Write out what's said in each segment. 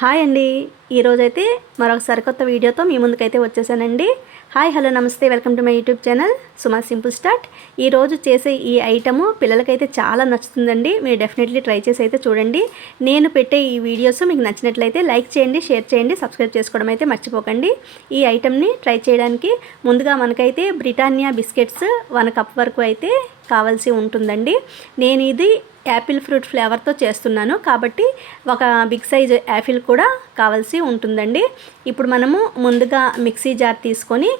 Hi అండి. ఈరోజైతే మరొక సరికొత్త వీడియోతో మీ ముందుకైతే వచ్చేసానండి. హాయ్ హలో నమస్తే, welcome to my YouTube channel Suma simple start. ఈరోజు చేసే ఈ ఐటము పిల్లలకైతే చాలా నచ్చుతుందండి. మీరు డెఫినెట్లీ ట్రై చేసి అయితే చూడండి. నేను పెట్టే ఈ వీడియోస్ మీకు నచ్చినట్లయితే లైక్ చేయండి, షేర్ చేయండి, సబ్స్క్రైబ్ చేసుకోవడం అయితే మర్చిపోకండి. ఈ ఐటమ్ని ట్రై చేయడానికి ముందుగా మనకైతే బ్రిటానియా బిస్కెట్స్ 1 కప్ వరకు అయితే కావాల్సి ఉంటుందండి. నేను ఇది యాపిల్ ఫ్రూట్ ఫ్లేవర్తో చేస్తున్నాను కాబట్టి ఒక బిగ్ సైజ్ యాపిల్ కూడా కావాల్సి ఉంటుందండి. ఇప్పుడు మనము ముందుగా మిక్సీ జార్ తీసుకొని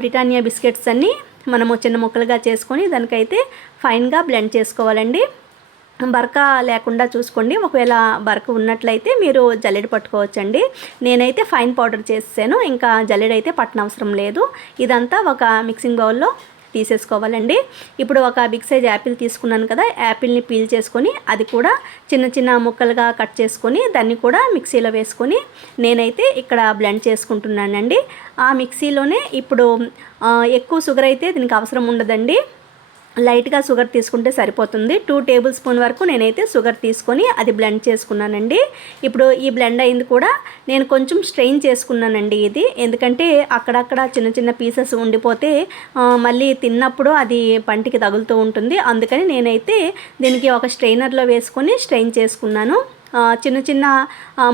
బ్రిటానియా బిస్కెట్స్ అన్నీ మనము చిన్న ముక్కలుగా చేసుకొని దానికైతే ఫైన్గా బ్లెండ్ చేసుకోవాలండి. బరక లేకుండా చూసుకోండి. ఒకవేళ బరక ఉన్నట్లయితే మీరు జల్లెడ పట్టుకోవచ్చండి. నేనైతే ఫైన్ పౌడర్ చేసాను, ఇంకా జల్లెడ అయితే పట్టనవసరం లేదు. ఇదంతా ఒక మిక్సింగ్ బౌల్లో తీసేసుకోవాలండి. ఇప్పుడు ఒక బిగ్ సైజ్ యాపిల్ తీసుకున్నాను కదా, యాపిల్ని పీల్ చేసుకొని అది కూడా చిన్న చిన్న ముక్కలుగా కట్ చేసుకొని దాన్ని కూడా మిక్సీలో వేసుకొని నేనైతే ఇక్కడ బ్లెండ్ చేసుకుంటున్నానండి. ఆ మిక్సీలోనే ఇప్పుడు ఎక్కువ షుగర్ అయితే దీనికి అవసరం ఉండదండి. లైట్గా షుగర్ తీసుకుంటే సరిపోతుంది. 2 టేబుల్ స్పూన్ వరకు నేనైతే షుగర్ తీసుకొని అది బ్లెండ్ చేసుకున్నానండి. ఇప్పుడు ఈ బ్లెండ్ అయింది కూడా నేను కొంచెం స్ట్రెయిన్ చేసుకున్నానండి ఇది, ఎందుకంటే అక్కడక్కడ చిన్న చిన్న పీసెస్ ఉండిపోతే మళ్ళీ తిన్నప్పుడు అది పంటికి తగులుతూ ఉంటుంది. అందుకని నేనైతే దీనికి ఒక స్ట్రెయినర్లో వేసుకొని స్ట్రెయిన్ చేసుకున్నాను. చిన్న చిన్న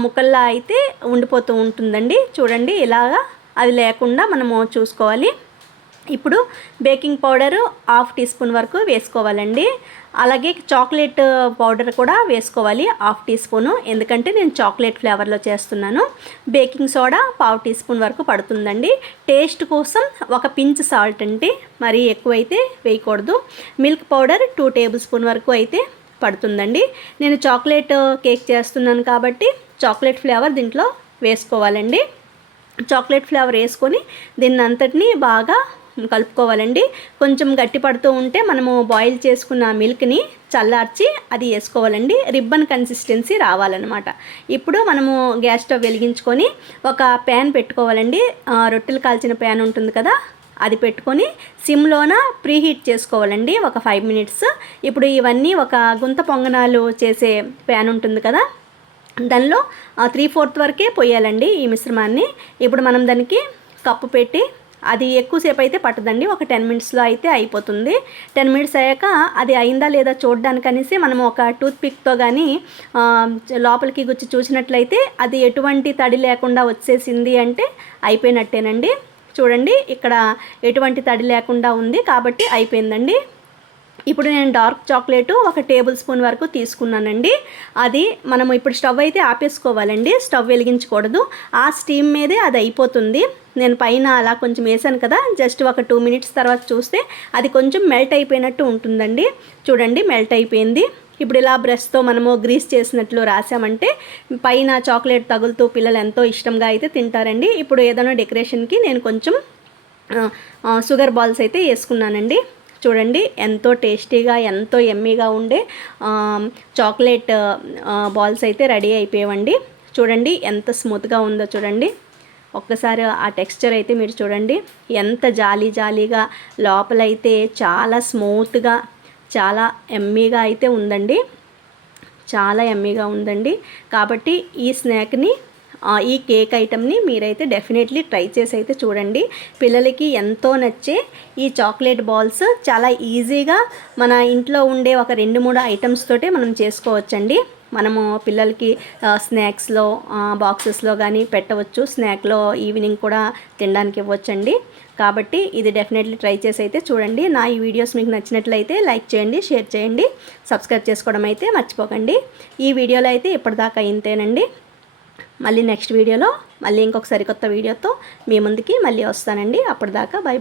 ముక్కల్లా అయితే ఉండిపోతూ ఉంటుందండి. చూడండి, ఇలాగా అది లేకుండా మనము చూసుకోవాలి. ఇప్పుడు బేకింగ్ పౌడరు 1/2 టీ స్పూన్ వరకు వేసుకోవాలండి. అలాగే చాక్లెట్ పౌడర్ కూడా వేసుకోవాలి 1/2 టీ స్పూను, ఎందుకంటే నేను చాక్లెట్ ఫ్లేవర్లో చేస్తున్నాను. బేకింగ్ సోడా 1/4 టీ స్పూన్ వరకు పడుతుందండి. టేస్ట్ కోసం ఒక పించ్ సాల్ట్ అండి, మరీ ఎక్కువైతే వేయకూడదు. మిల్క్ పౌడర్ 2 టేబుల్ స్పూన్ వరకు అయితే పడుతుందండి. నేను చాక్లెట్ కేక్ చేస్తున్నాను కాబట్టి చాక్లెట్ ఫ్లేవర్ దీంట్లో వేసుకోవాలండి. చాక్లెట్ ఫ్లేవర్ వేసుకొని దీన్ని అంతటినీ బాగా కలుపుకోవాలండి. కొంచెం గట్టి పడుతూ ఉంటే మనము బాయిల్ చేసుకున్న మిల్క్ని చల్లార్చి అది వేసుకోవాలండి. రిబ్బన్ కన్సిస్టెన్సీ రావాలన్నమాట. ఇప్పుడు మనము గ్యాస్ స్టవ్ వెలిగించుకొని ఒక ప్యాన్ పెట్టుకోవాలండి. రొట్టెలు కాల్చిన ప్యాన్ ఉంటుంది కదా, అది పెట్టుకొని సిమ్లోన ప్రీహీట్ చేసుకోవాలండి ఒక 5 మినిట్స్. ఇప్పుడు ఇవన్నీ ఒక గుంత పొంగనాలు చేసే ప్యాన్ ఉంటుంది కదా, దానిలో 3/4 వరకే పోయాలండి ఈ మిశ్రమాన్ని. ఇప్పుడు మనం దానికి కప్పు పెట్టి, అది ఎక్కువసేపు అయితే పట్టదండి, ఒక 10 మినిట్స్లో అయితే అయిపోతుంది. 10 మినిట్స్ అయ్యాక అది అయిందా లేదా చూడడానికనేసి మనం ఒక టూత్ పిక్తో కానీ లోపలికి గుచ్చి చూసినట్లయితే అది ఎటువంటి తడి లేకుండా వచ్చేసింది అంటే అయిపోయినట్టేనండి. చూడండి, ఇక్కడ ఎటువంటి తడి లేకుండా ఉంది కాబట్టి అయిపోయిందండి. ఇప్పుడు నేను డార్క్ చాక్లెట్ 1 టేబుల్ స్పూన్ వరకు తీసుకున్నానండి. అది మనము ఇప్పుడు స్టవ్ అయితే ఆపేసుకోవాలండి, స్టవ్ వెలిగించకూడదు. ఆ స్టీమ్ మీదే అది అయిపోతుంది. నేను పైన అలా కొంచెం వేసాను కదా, జస్ట్ ఒక 2 మినిట్స్ తర్వాత చూస్తే అది కొంచెం మెల్ట్ అయిపోయినట్టు ఉంటుందండి. చూడండి, మెల్ట్ అయిపోయింది. ఇప్పుడు ఇలా బ్రష్తో మనము గ్రీస్ చేసినట్లు రాసామంటే పైన చాక్లెట్ తగులుతూ పిల్లలు ఎంతో ఇష్టంగా అయితే తింటారండి. ఇప్పుడు ఏదైనా డెకరేషన్కి నేను కొంచెం షుగర్ బాల్స్ అయితే వేసుకున్నానండి. చూడండి, ఎంతో టేస్టీగా ఎంతో ఎమ్మీగా ఉండే చాక్లెట్ బాల్స్ అయితే రెడీ అయిపోయావండి. చూడండి ఎంత స్మూత్గా ఉందో చూడండి. ఒక్కసారి ఆ టెక్స్చర్ అయితే మీరు చూడండి, ఎంత జాలీ జాలీగా, లోపలైతే చాలా స్మూత్గా చాలా ఎమ్మీగా అయితే ఉందండి. చాలా ఎమ్మీగా ఉందండి. కాబట్టి ఈ స్నాక్ని, ఈ కేక్ ఐటమ్ని మీరైతే డెఫినెట్లీ ట్రై చేసి అయితే చూడండి. పిల్లలకి ఎంతో నచ్చే ఈ చాక్లెట్ బాల్స్ చాలా ఈజీగా మన ఇంట్లో ఉండే ఒక 2-3 ఐటమ్స్ తోటే మనం చేసుకోవచ్చండి. మనము పిల్లలకి స్నాక్స్లో బాక్సెస్లో కానీ పెట్టవచ్చు, స్నాక్లో ఈవినింగ్ కూడా తినడానికి ఇవ్వచ్చండి. కాబట్టి ఇది డెఫినెట్లీ ట్రై చేసి అయితే చూడండి. నా ఈ వీడియోస్ మీకు నచ్చినట్లయితే లైక్ చేయండి, షేర్ చేయండి, సబ్స్క్రైబ్ చేసుకోవడం అయితే మర్చిపోకండి. ఈ వీడియోలో అయితే ఇప్పటిదాకా ఇంతేనండి. మళ్ళీ నెక్స్ట్ వీడియోలో మళ్ళీ ఇంకొక సరికొత్త వీడియోతో మీ ముందుకి మళ్ళీ వస్తానండి. అప్పటిదాకా బై.